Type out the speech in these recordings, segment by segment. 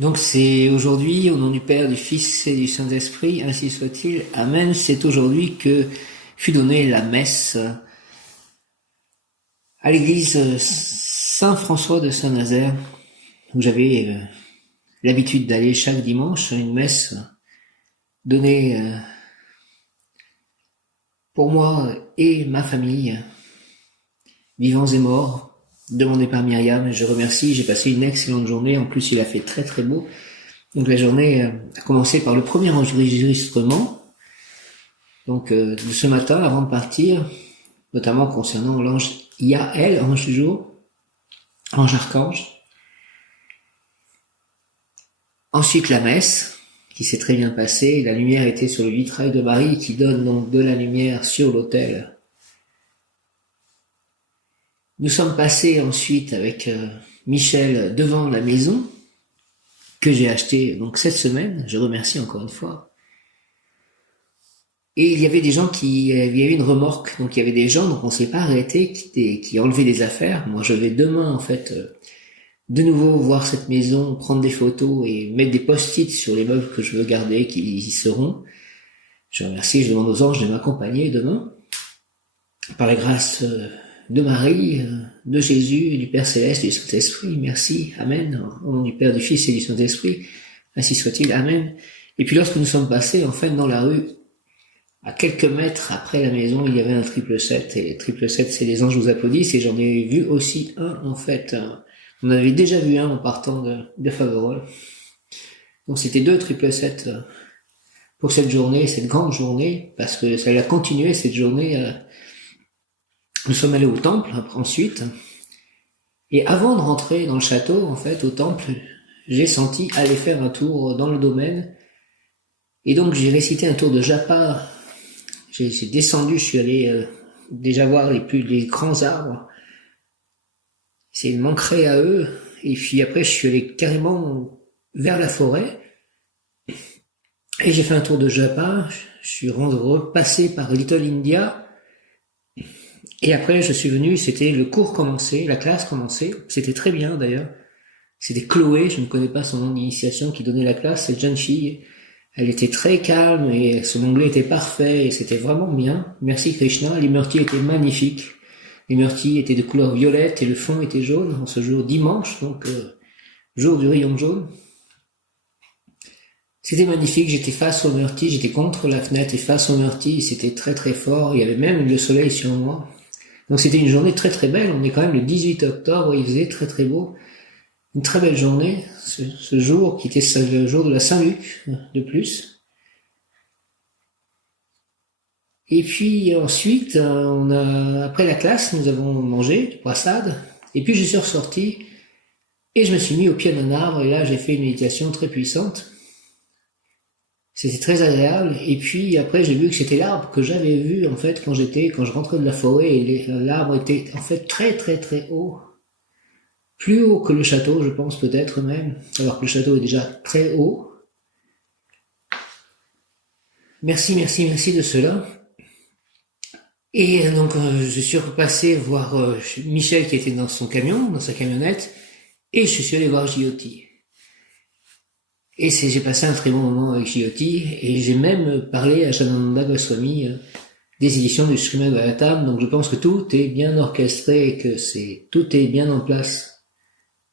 Donc c'est aujourd'hui, au nom du Père, du Fils et du Saint-Esprit, ainsi soit-il. Amen. C'est aujourd'hui que fut donnée la messe à l'église Saint-François de Saint-Nazaire, où j'avais l'habitude d'aller chaque dimanche à une messe donnée pour moi et ma famille, vivants et morts, demandée par Myriam. Je remercie, j'ai passé une excellente journée. En plus, il a fait très très beau. Donc la journée a commencé par le premier enregistrement, donc de ce matin avant de partir, notamment concernant l'ange Yael, ange du jour, ange archange. Ensuite la messe, qui s'est très bien passée. La lumière était sur le vitrail de Marie, qui donne donc de la lumière sur l'autel. Nous sommes passés ensuite avec Michel devant la maison, que j'ai acheté donc cette semaine, je remercie encore une fois. Et il y avait des gens il y avait une remorque, donc il y avait des gens, donc on s'est pas arrêté, qui enlevaient des affaires. Moi je vais demain en fait de nouveau voir cette maison, prendre des photos et mettre des post-it sur les meubles que je veux garder, qui y seront. Je remercie, je demande aux anges de m'accompagner demain, par la grâce de Marie, de Jésus, du Père Céleste et du Saint-Esprit. Merci, Amen. Au nom du Père, du Fils et du Saint-Esprit, ainsi soit-il, Amen. Et puis lorsque nous sommes passés, en fait, dans la rue, à quelques mètres après la maison, il y avait un 777, et les 777, c'est les anges vous applaudissent, et j'en ai vu aussi un, en fait. On avait déjà vu un en partant de Faverolles. Donc c'était 2 777 pour cette journée, cette grande journée, parce que ça a continué cette journée. Nous sommes allés au temple ensuite, et avant de rentrer dans le château, en fait, au temple, j'ai senti aller faire un tour dans le domaine, et donc j'ai récité un tour de japa. J'ai descendu, je suis allé déjà voir les grands arbres, essayer de m'ancrer à eux, et puis après je suis allé carrément vers la forêt, et j'ai fait un tour de japa. Je suis repassé par Little India, et après je suis venu, c'était le cours commencé, la classe commençait, c'était très bien d'ailleurs. C'était Chloé, je ne connais pas son nom d'initiation, qui donnait la classe, cette jeune fille. Elle était très calme et son anglais était parfait et c'était vraiment bien. Merci Krishna. Les myrtilles étaient magnifiques. Les myrtilles étaient de couleur violette et le fond était jaune en ce jour dimanche, donc jour du rayon jaune. C'était magnifique, j'étais face aux myrtilles, j'étais contre la fenêtre et face aux myrtilles, c'était très très fort. Il y avait même le soleil sur moi. Donc c'était une journée très très belle. On est quand même le 18 octobre, il faisait très très beau. Une très belle journée, ce jour qui était le jour de la Saint-Luc de plus. Et puis ensuite, après la classe, nous avons mangé du poissade, et puis je suis ressorti, et je me suis mis au pied d'un arbre, et là j'ai fait une méditation très puissante. C'était très agréable, et puis après j'ai vu que c'était l'arbre que j'avais vu en fait quand je rentrais de la forêt, et l'arbre était en fait très très très haut. Plus haut que le château, je pense peut-être même, alors que le château est déjà très haut. Merci de cela. Et donc je suis repassé voir Michel qui était dans son camion, dans sa camionnette, et je suis allé voir Jyoti. Et j'ai passé un très bon moment avec Jyoti, et j'ai même parlé à Shanananda Goswami des éditions du Srimad Bhagavatam, donc je pense que tout est bien orchestré et que tout est bien en place.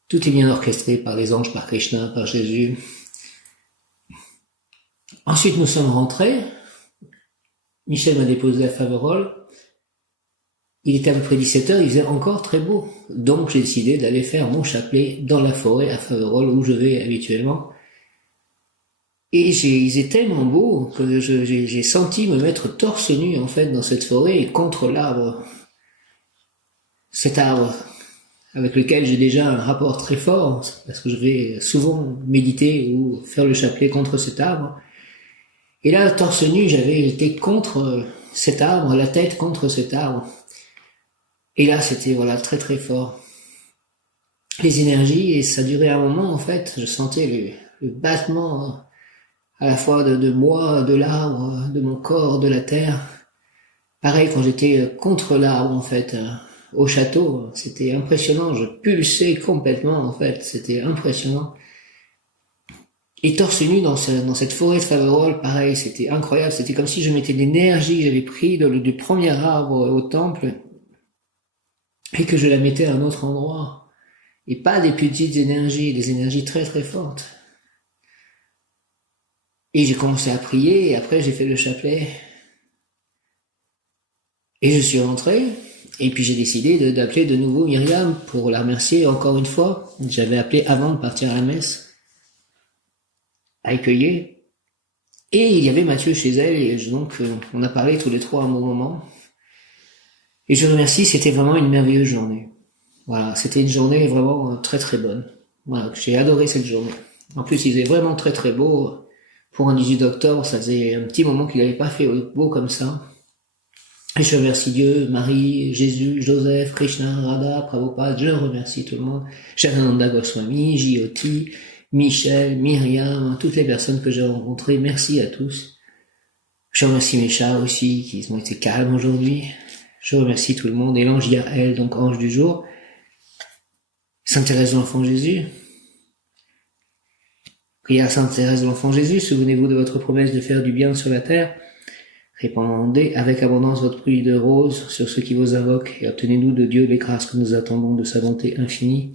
Tout est bien orchestré par les anges, par Krishna, par Jésus. Ensuite, nous sommes rentrés. Michel m'a déposé à Faverolles. Il était à peu près 17h, il faisait encore très beau. Donc, j'ai décidé d'aller faire mon chapelet dans la forêt à Faverolles, où je vais habituellement. Et ils étaient tellement beaux que j'ai senti me mettre torse nu, en fait, dans cette forêt et contre l'arbre. Cet arbre avec lequel j'ai déjà un rapport très fort, parce que je vais souvent méditer ou faire le chapelet contre cet arbre. Et là, torse nu, j'avais été contre cet arbre, la tête contre cet arbre. Et là, c'était très très fort. Les énergies, et ça durait un moment en fait, je sentais le battement à la fois de moi, de l'arbre, de mon corps, de la terre. Pareil quand j'étais contre l'arbre en fait, au château, c'était impressionnant, je pulsais complètement en fait, c'était impressionnant. Et torse nu dans cette forêt de Faverolles, pareil, c'était incroyable. C'était comme si je mettais de l'énergie que j'avais pris du premier arbre au temple et que je la mettais à un autre endroit. Et pas des petites énergies, des énergies très très fortes. Et j'ai commencé à prier et après j'ai fait le chapelet. Et je suis rentré. Et puis j'ai décidé d'appeler de nouveau Myriam pour la remercier encore une fois. J'avais appelé avant de partir à la messe, à accueillir. Et il y avait Mathieu chez elle, et donc on a parlé tous les trois à un bon moment. Et je remercie, c'était vraiment une merveilleuse journée. Voilà, c'était une journée vraiment très très bonne. Voilà, j'ai adoré cette journée. En plus, il faisait vraiment très très beau. Pour un 18 octobre, ça faisait un petit moment qu'il n'avait pas fait beau comme ça. Et je remercie Dieu, Marie, Jésus, Joseph, Krishna, Radha, Prabhupada, je remercie tout le monde. Sharananda Goswami, Jyoti, Michel, Myriam, toutes les personnes que j'ai rencontrées, merci à tous. Je remercie mes chats aussi, qui ont été calmes aujourd'hui. Je remercie tout le monde. Et l'ange Yael, donc ange du jour. Sainte Thérèse de l'Enfant Jésus. Prière Sainte Thérèse de l'Enfant Jésus, souvenez-vous de votre promesse de faire du bien sur la terre. Répandez avec abondance votre pluie de roses sur ceux qui vous invoquent et obtenez-nous de Dieu les grâces que nous attendons de sa bonté infinie.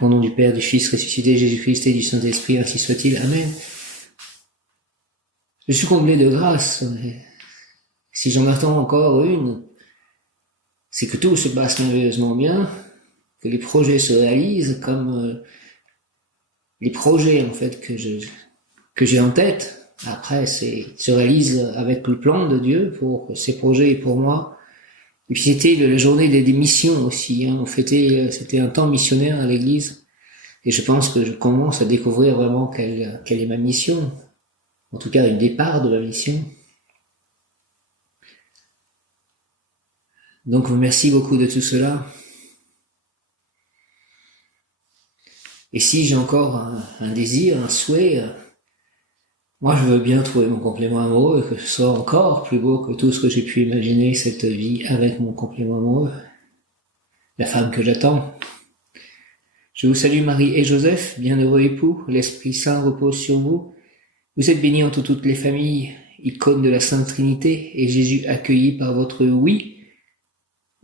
Au nom du Père, du Fils ressuscité, Jésus-Christ et du Saint-Esprit, ainsi soit-il. Amen. Je suis comblé de grâce. Si j'en attends encore une, c'est que tout se passe merveilleusement bien, que les projets se réalisent comme les projets en fait que j'ai en tête. Après, se réalisent avec le plan de Dieu pour ces projets et pour moi. Et puis c'était la journée des missions aussi. Hein. C'était un temps missionnaire à l'église. Et je pense que je commence à découvrir vraiment quelle est ma mission. En tout cas, le départ de ma mission. Donc, merci beaucoup de tout cela. Et si j'ai encore un désir, un souhait, moi je veux bien trouver mon complément amoureux et que ce soit encore plus beau que tout ce que j'ai pu imaginer cette vie avec mon complément amoureux, la femme que j'attends. Je vous salue Marie et Joseph, bienheureux époux, l'Esprit Saint repose sur vous. Vous êtes bénis entre toutes les familles, icône de la Sainte Trinité, et Jésus accueilli par votre oui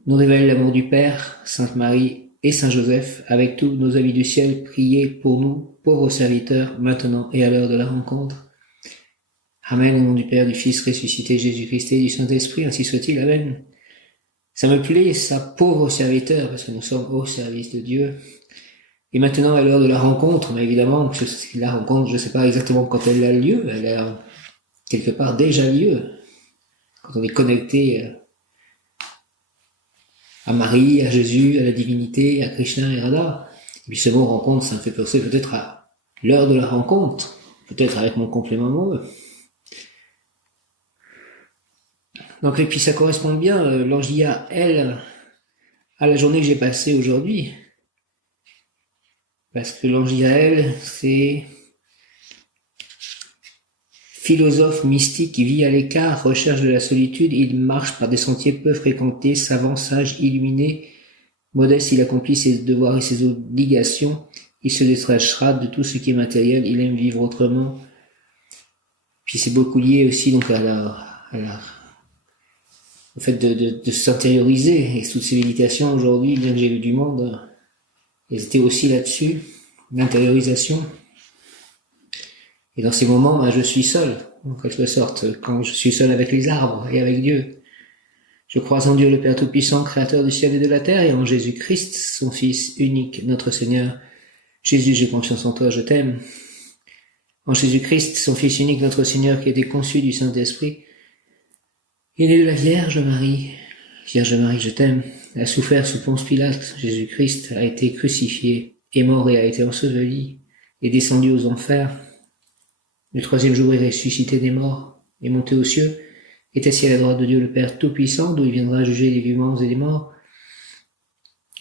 nous révèle l'amour du Père, Sainte Marie et Saint Joseph, avec tous nos amis du ciel, priez pour nous, pauvres serviteurs, maintenant et à l'heure de la rencontre. Amen, au nom du Père, du Fils ressuscité, Jésus-Christ et du Saint-Esprit, ainsi soit-il, Amen. Ça me plaît, ça, pauvres serviteurs, parce que nous sommes au service de Dieu. Et maintenant, à l'heure de la rencontre, mais évidemment, la rencontre, je ne sais pas exactement quand elle a lieu, elle a quelque part déjà lieu. Quand on est connecté à Marie, à Jésus, à la divinité, à Krishna et Radha. Et puis ce mot rencontre, ça me fait penser peut-être à l'heure de la rencontre, peut-être avec mon complément amoureux. Donc, et puis ça correspond bien, l'angia, elle, à la journée que j'ai passée aujourd'hui. Parce que l'angia, elle, c'est philosophe mystique qui vit à l'écart, recherche de la solitude, il marche par des sentiers peu fréquentés, savant, sage, illuminé, modeste, il accomplit ses devoirs et ses obligations, il se détachera de tout ce qui est matériel, il aime vivre autrement. Puis c'est beaucoup lié aussi donc au fait de s'intérioriser, et toutes ces méditations aujourd'hui, bien que j'ai vu du monde, elles étaient aussi là-dessus, l'intériorisation. Et dans ces moments, je suis seul, en quelque sorte, quand je suis seul avec les arbres et avec Dieu. Je crois en Dieu le Père Tout-Puissant, Créateur du ciel et de la terre, et en Jésus-Christ, son Fils unique, notre Seigneur. Jésus, j'ai confiance en toi, je t'aime. En Jésus-Christ, son Fils unique, notre Seigneur, qui a été conçu du Saint-Esprit, il est né de la Vierge Marie. Vierge Marie, je t'aime. Elle a souffert sous Ponce Pilate. Jésus-Christ a été crucifié, est mort et a été enseveli, est descendu aux enfers. Le troisième jour, il est ressuscité des morts, est monté aux cieux, est assis à la droite de Dieu le Père Tout-Puissant, d'où il viendra juger les vivants et les morts.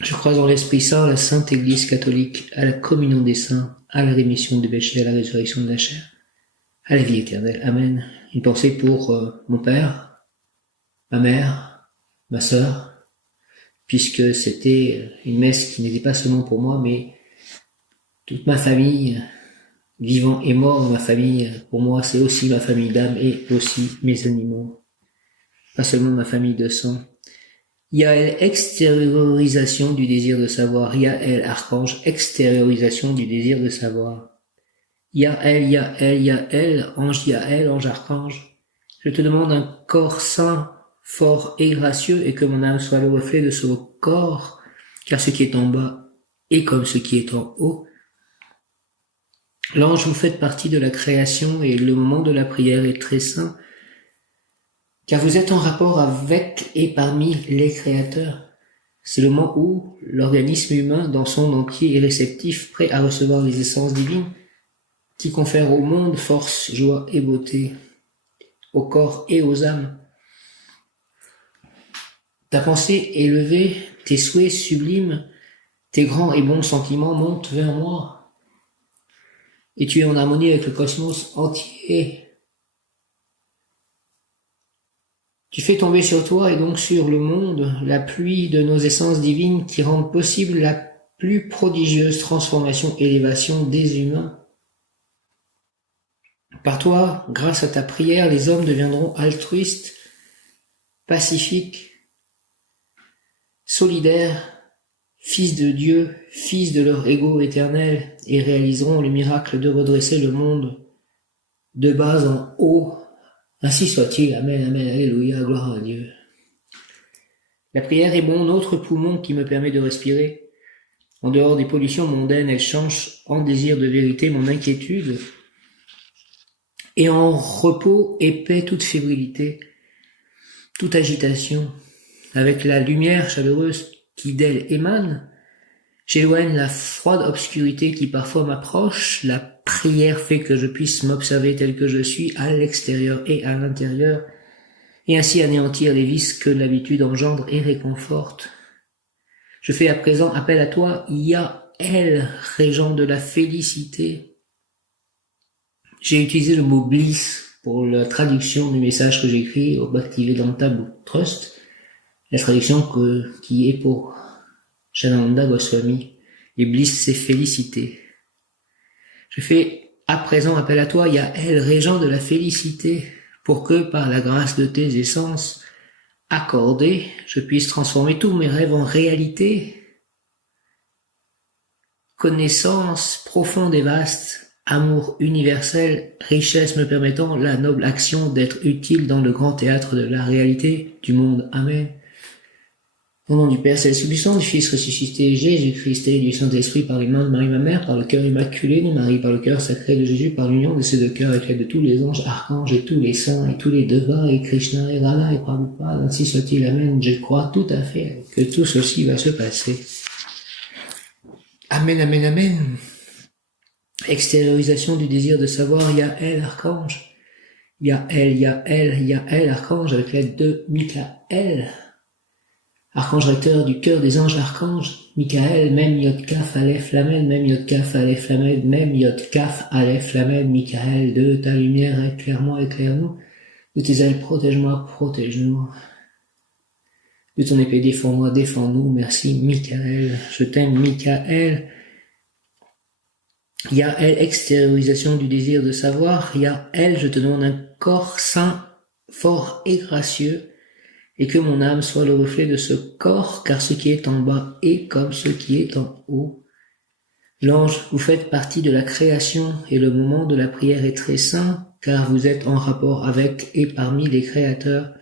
Je crois en l'Esprit Saint, la Sainte Église catholique, à la communion des saints, à la rémission des péchés, à la résurrection de la chair, à la vie éternelle. Amen. Une pensée pour mon père, ma mère, ma sœur, puisque c'était une messe qui n'était pas seulement pour moi, mais toute ma famille, vivants et morts. Ma famille, pour moi, c'est aussi ma famille d'âme et aussi mes animaux. Pas seulement ma famille de sang. Yael, extériorisation du désir de savoir. Yael, archange, extériorisation du désir de savoir. Yael, Yael, Yael, ange archange. Je te demande un corps sain, fort et gracieux, et que mon âme soit le reflet de ce corps, car ce qui est en bas est comme ce qui est en haut. L'ange, vous faites partie de la création, et le moment de la prière est très saint, car vous êtes en rapport avec et parmi les créateurs. C'est le moment où l'organisme humain dans son entier est réceptif, prêt à recevoir les essences divines qui confèrent au monde force, joie et beauté, au corps et aux âmes. Ta pensée élevée, tes souhaits sublimes, tes grands et bons sentiments montent vers moi, et tu es en harmonie avec le cosmos entier. Tu fais tomber sur toi et donc sur le monde la pluie de nos essences divines qui rendent possible la plus prodigieuse transformation, élévation des humains. Par toi, grâce à ta prière, les hommes deviendront altruistes, pacifiques, solidaires, fils de Dieu, fils de leur ego éternel, et réaliseront le miracle de redresser le monde de bas en haut. Ainsi soit-il. Amen, amen, alléluia, gloire à Dieu. La prière est mon autre poumon qui me permet de respirer. En dehors des pollutions mondaines, elle change en désir de vérité mon inquiétude, et en repos et paix toute fébrilité, toute agitation. Avec la lumière chaleureuse qui d'elle émane, j'éloigne la froide obscurité qui parfois m'approche. La prière fait que je puisse m'observer tel que je suis à l'extérieur et à l'intérieur, et ainsi anéantir les vices que l'habitude engendre et réconforte. Je fais à présent appel à toi, Yael, régent de la félicité. J'ai utilisé le mot bliss pour la traduction du message que j'écris au Bhaktivedanta Book Trust, la traduction qui est pour Shanananda Goswami, et bliss c'est félicité. Je fais à présent appel à toi, Yael, régent de la félicité, pour que par la grâce de tes essences accordées, je puisse transformer tous mes rêves en réalité. Connaissance profonde et vaste, amour universel, richesse me permettant la noble action d'être utile dans le grand théâtre de la réalité du monde. Amen. Au nom du Père Céleste Puissant, du Fils ressuscité Jésus-Christ et du Saint-Esprit, par les mains de Marie ma Mère, par le cœur immaculé de Marie, par le cœur sacré de Jésus, par l'union de ces deux cœurs avec l'aide de tous les anges, archanges et tous les saints et tous les devas et Krishna et Radha et Prabhupada, ainsi soit-il. Amen. Je crois tout à fait que tout ceci va se passer. Amen, amen, amen. Extériorisation du désir de savoir, Yael, archange. Yael, Yael, Yael, archange, avec l'aide de Michael. Archange recteur du cœur des anges archanges, Michael, Mem Yod Kaf Aleph Lamed, Mem Yod Kaf Aleph Lamed, Mem Yod Kaf Aleph Lamed, Michael, de ta lumière, éclaire-moi, éclaire-nous, de tes ailes, protège-moi, protège-nous, de ton épée, défends-moi, défends-nous, merci Michael, je t'aime Michael. Yael, extériorisation du désir de savoir, Yael, je te demande un corps sain, fort et gracieux, et que mon âme soit le reflet de ce corps, car ce qui est en bas est comme ce qui est en haut. L'ange, vous faites partie de la création, et le moment de la prière est très saint, car vous êtes en rapport avec et parmi les créateurs.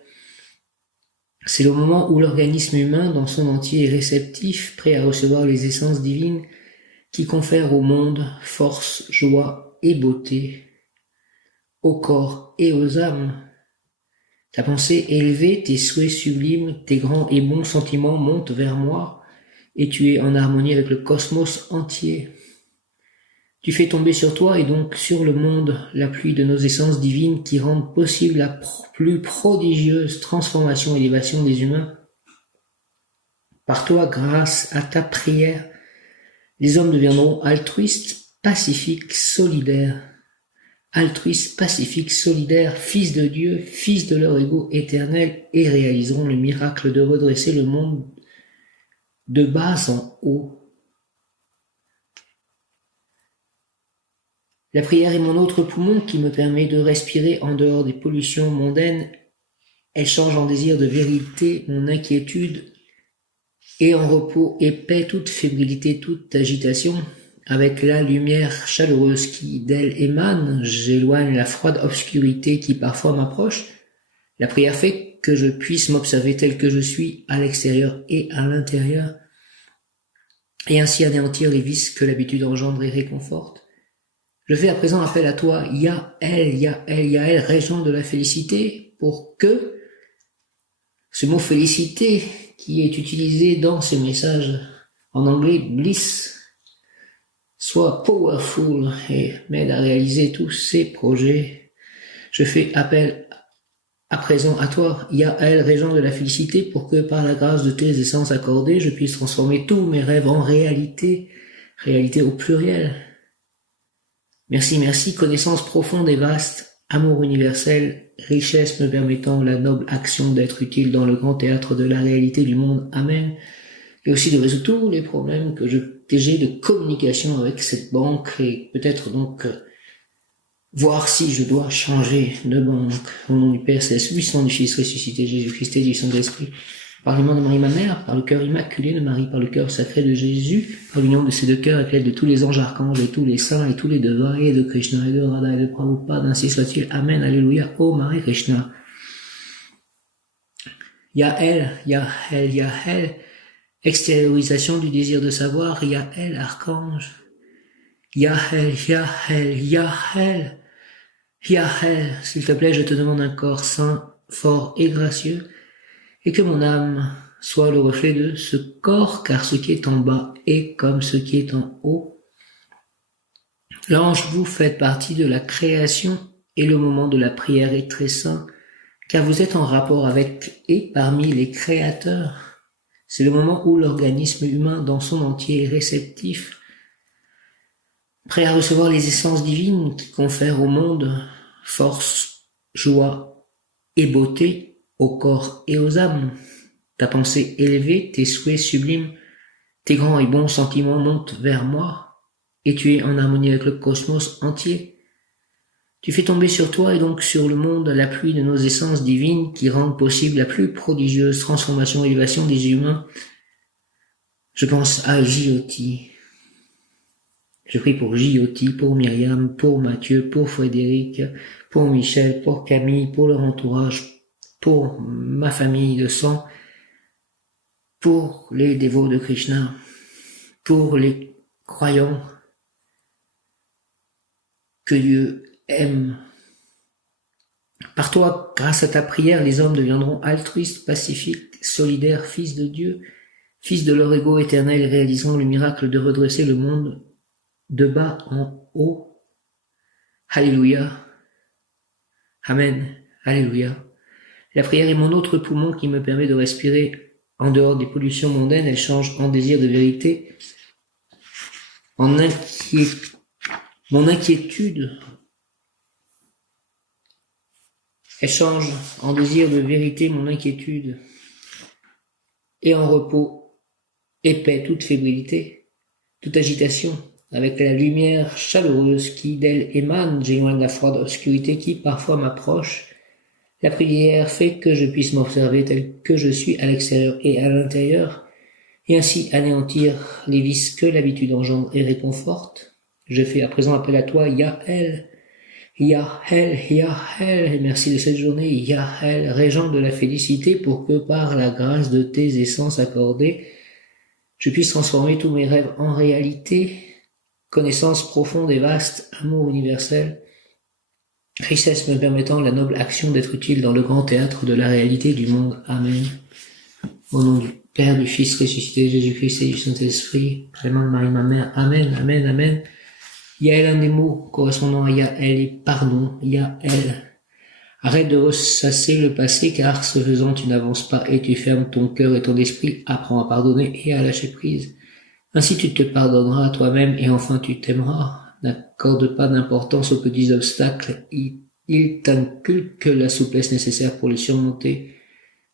C'est le moment où l'organisme humain dans son entier est réceptif, prêt à recevoir les essences divines qui confèrent au monde force, joie et beauté, au corps et aux âmes. Ta pensée élevée, tes souhaits sublimes, tes grands et bons sentiments montent vers moi, et tu es en harmonie avec le cosmos entier. Tu fais tomber sur toi et donc sur le monde la pluie de nos essences divines qui rendent possible la plus prodigieuse transformation et élévation des humains. Par toi, grâce à ta prière, les hommes deviendront altruistes, pacifiques, solidaires. Altruistes, pacifiques, solidaires, fils de Dieu, fils de leur ego éternel, et réaliseront le miracle de redresser le monde de bas en haut. La prière est mon autre poumon qui me permet de respirer en dehors des pollutions mondaines. Elle change en désir de vérité mon inquiétude et en repos et paix toute fébrilité, toute agitation. Avec la lumière chaleureuse qui d'elle émane, j'éloigne la froide obscurité qui parfois m'approche. La prière fait que je puisse m'observer tel que je suis à l'extérieur et à l'intérieur, et ainsi anéantir les vices que l'habitude engendre et réconforte. Je fais à présent appel à toi, Yael, régent de la félicité, pour que ce mot félicité qui est utilisé dans ces messages en anglais bliss soit powerful et m'aide à réaliser tous ces projets. Je fais appel à présent à toi, Yael, régent de la félicité, pour que par la grâce de tes essences accordées, je puisse transformer tous mes rêves en réalité au pluriel. Merci, connaissance profonde et vaste, amour universel, richesse me permettant la noble action d'être utile dans le grand théâtre de la réalité du monde. Amen. Et aussi de résoudre tous les problèmes que j'ai de communication avec cette banque et peut-être donc voir si je dois changer de banque. Au nom du Père Céleste, puissant du Fils ressuscité, Jésus-Christ et du Saint-Esprit. Par le nom de Marie, ma mère, par le cœur immaculé de Marie, par le cœur sacré de Jésus, par l'union de ces deux cœurs avec l'aide de tous les anges archanges et tous les saints et tous les devins et de Krishna et de Radha et de Prabhupada, ainsi soit-il. Amen, alléluia, ô Marie Krishna. Yael, extériorisation du désir de savoir, Yael, archange. Yael, s'il te plaît, je te demande un corps saint, fort et gracieux, et que mon âme soit le reflet de ce corps, car ce qui est en bas est comme ce qui est en haut. L'ange, vous faites partie de la création, et le moment de la prière est très saint, car vous êtes en rapport avec et parmi les créateurs. C'est le moment où l'organisme humain dans son entier est réceptif, prêt à recevoir les essences divines qui confèrent au monde force, joie et beauté, au corps et aux âmes. Ta pensée élevée, tes souhaits sublimes, tes grands et bons sentiments montent vers moi, et tu es en harmonie avec le cosmos entier. Tu fais tomber sur toi et donc sur le monde la pluie de nos essences divines qui rendent possible la plus prodigieuse transformation et élévation des humains. Je pense à Jyoti. Je prie pour Jyoti, pour Myriam, pour Mathieu, pour Frédéric, pour Michel, pour Camille, pour leur entourage, pour ma famille de sang, pour les dévots de Krishna, pour les croyants que Dieu aime. Par toi, grâce à ta prière, les hommes deviendront altruistes, pacifiques, solidaires, fils de Dieu, fils de leur ego éternel, et réaliseront le miracle de redresser le monde de bas en haut. Alléluia. Amen. Alléluia. La prière est mon autre poumon qui me permet de respirer en dehors des pollutions mondaines. Elle change en désir de vérité, mon inquiétude. Elle change en désir de vérité mon inquiétude et en repos et paix toute fébrilité, toute agitation. Avec la lumière chaleureuse qui d'elle émane, j'éloigne la froide obscurité qui parfois m'approche. La prière fait que je puisse m'observer tel que je suis à l'extérieur et à l'intérieur, et ainsi anéantir les vices que l'habitude engendre et réconforte. Je fais à présent appel à toi, Yael, et merci de cette journée, Yael, régent de la félicité, pour que par la grâce de tes essences accordées, je puisse transformer tous mes rêves en réalité, connaissance profonde et vaste, amour universel, richesse me permettant la noble action d'être utile dans le grand théâtre de la réalité du monde. Amen. Au nom du Père, du Fils ressuscité, Jésus-Christ et du Saint-Esprit, par le nom de Marie, ma mère. Amen, amen, amen. Yael, un des mots correspondant à Yael et pardon, Yael. Arrête de ressasser le passé, car ce faisant, tu n'avances pas et tu fermes ton cœur et ton esprit. Apprends à pardonner et à lâcher prise. Ainsi tu te pardonneras à toi-même et enfin tu t'aimeras. N'accorde pas d'importance aux petits obstacles, il t'inculque la souplesse nécessaire pour les surmonter.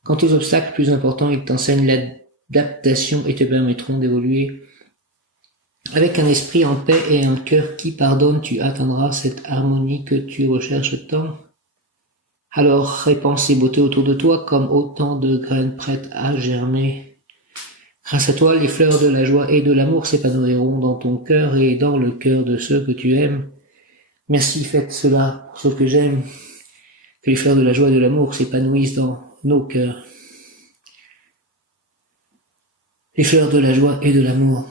Quant aux obstacles plus importants, ils t'enseignent l'adaptation et te permettront d'évoluer Avec un esprit en paix et un cœur qui pardonne, tu atteindras cette harmonie que tu recherches tant. Alors répands ces beautés autour de toi comme autant de graines prêtes à germer. Grâce à toi, les fleurs de la joie et de l'amour s'épanouiront dans ton cœur et dans le cœur de ceux que tu aimes. Merci, faites cela pour ceux que j'aime. Que les fleurs de la joie et de l'amour s'épanouissent dans nos cœurs. Les fleurs de la joie et de l'amour.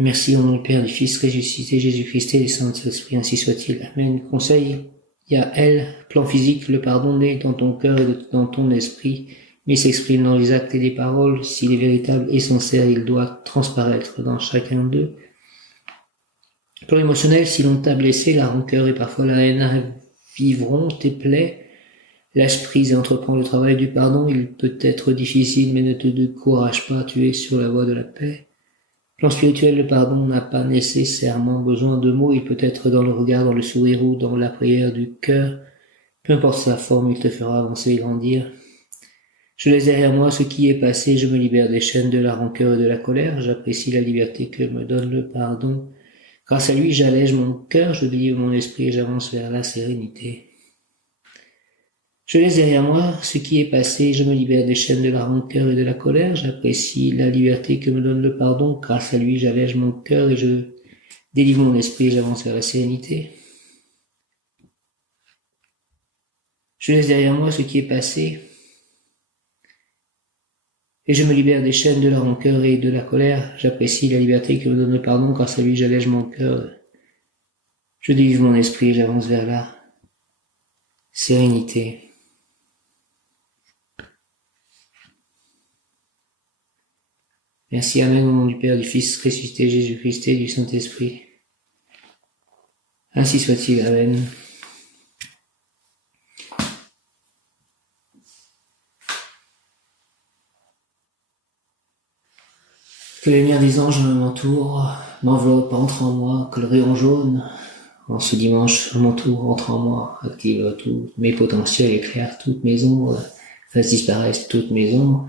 Merci au nom du Père, du Fils, ressuscité, Jésus-Christ et des Saints-Esprits, ainsi soit-il. Amen. Conseil, Yael, plan physique, le pardon naît dans ton cœur et dans ton esprit, mais s'exprime dans les actes et les paroles. S'il est véritable et sincère, il doit transparaître dans chacun d'eux. Plan émotionnel, si l'on t'a blessé, la rancœur et parfois la haine vivront tes plaies. Lâche prise et entreprends le travail du pardon. Il peut être difficile, mais ne te décourage pas, tu es sur la voie de la paix. Plan spirituel, le pardon n'a pas nécessairement besoin de mots, il peut être dans le regard, dans le sourire ou dans la prière du cœur. Peu importe sa forme, il te fera avancer et grandir. Je laisse derrière moi ce qui est passé, je me libère des chaînes de la rancœur et de la colère, j'apprécie la liberté que me donne le pardon. Grâce à lui, j'allège mon cœur, je délivre mon esprit et j'avance vers la sérénité. Je laisse derrière moi ce qui est passé, je me libère des chaînes de la rancœur et de la colère, j'apprécie la liberté que me donne le pardon, grâce à lui j'allège mon cœur et je délivre mon esprit et j'avance vers la sérénité. Je laisse derrière moi ce qui est passé et je me libère des chaînes de la rancœur et de la colère, j'apprécie la liberté que me donne le pardon, grâce à lui j'allège mon cœur, je délivre mon esprit et j'avance vers la sérénité. Merci, Amen, au nom du Père, du Fils, ressuscité, Jésus-Christ et du Saint-Esprit. Ainsi soit-il, Amen. Que les lumières des anges m'entourent, m'enveloppent, entrent en moi, colorées en jaune. En ce dimanche, m'entoure, entre en moi, active tous mes potentiels, éclaire toutes mes ombres, fasse disparaître toutes mes ombres,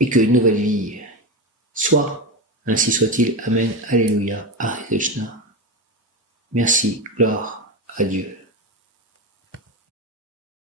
et que une nouvelle vie soit. Ainsi soit-il. Amen. Alléluia. Hare Krishna. Merci. Gloire à Dieu.